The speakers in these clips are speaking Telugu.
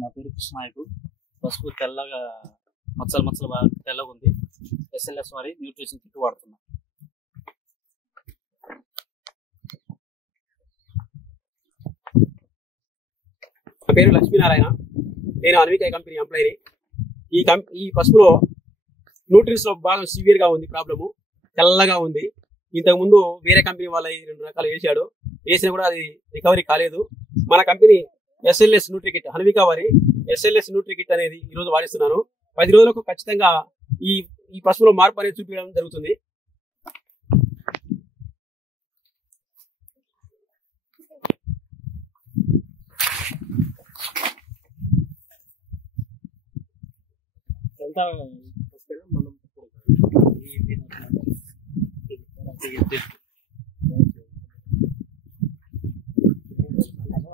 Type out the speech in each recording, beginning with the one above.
నా పేరు కృష్ణనాయకు. పసుపు తెల్లగా మచ్చలు మచ్చలు బాగా తెల్లగా ఉంది. ఎస్ఎల్ఎస్ వారి న్యూట్రిషన్ కిట్ వాడుతున్నా. నా పేరు లక్ష్మీనారాయణ. నేను అన్విక కంపెనీ ఎంప్లాయీ. ఈ పసుపులో న్యూట్రిన్స్ లో బాగా సివియర్ గా ఉంది, ప్రాబ్లము తెల్లగా ఉంది. ఇంతకు ముందు వేరే కంపెనీ వాళ్ళ 2 రకాలు వేసాడు, వేసినా కూడా అది రికవరీ కాలేదు. మన company SLS nutri kit, Anvika వారి ఎస్ఎల్ఎస్ న్యూట్రి కిట్ అనేది ఈ రోజు వాడిస్తున్నాను. 10 రోజులకు ఖచ్చితంగా ఈ పసుపులో మార్పు అనేది చూపించడం జరుగుతుంది.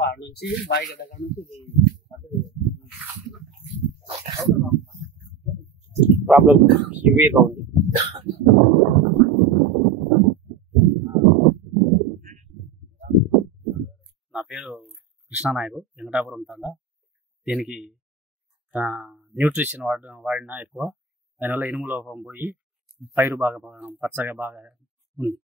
వాడి నుంచి బాయిగడ్డ నుంచి ప్రాబ్లం సివియర్ గా ఉంది. నా పేరు కృష్ణనాయకు, వెంకటాపురం తండ. దీనికి న్యూట్రిషన్ వాడినా ఎక్కువ, దానివల్ల ఇనుము లోపం పోయి పైరు బాగా పచ్చగా బాగా ఉంది.